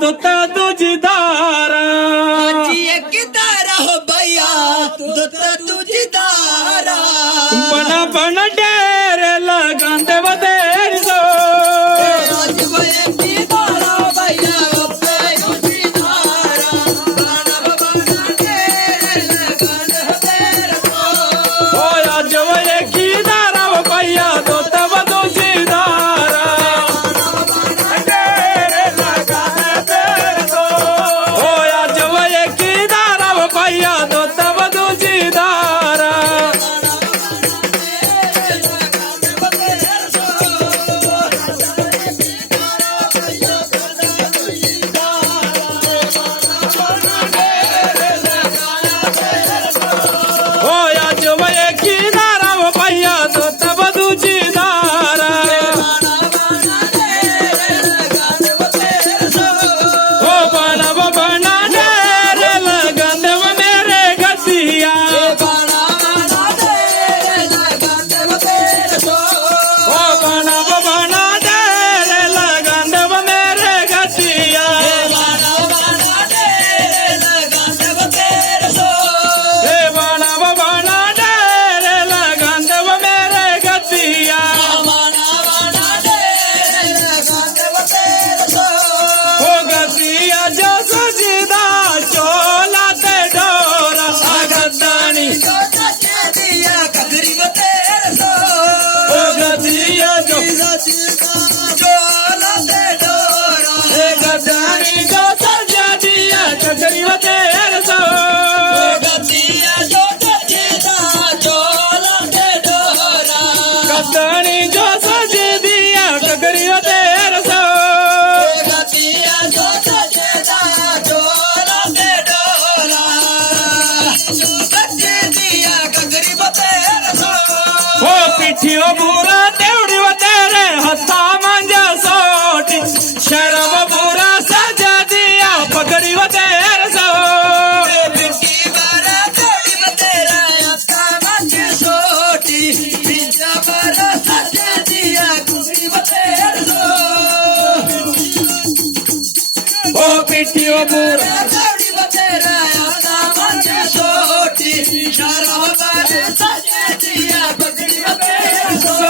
दुता तुझी दारा एक दारा हो भैया दुता तुझी दारा बना बना डेरे लगांदे वदेर सो पिठियो बुरा तेवढी तेरे हस्ता मांजा सोटी शरव बुरा सजा दिया पगड़ी तेरे सो पिठी बारा तेवढी तेरा हस्ता मांजा सोटी पिठा बारा सजा दिया पगड़ी तेरे सो ओ पिठियो बुरा तेवढी तेरा हस्ता मांजा सोटी शरव बारा सजा दिया पगड़ी तेरे सो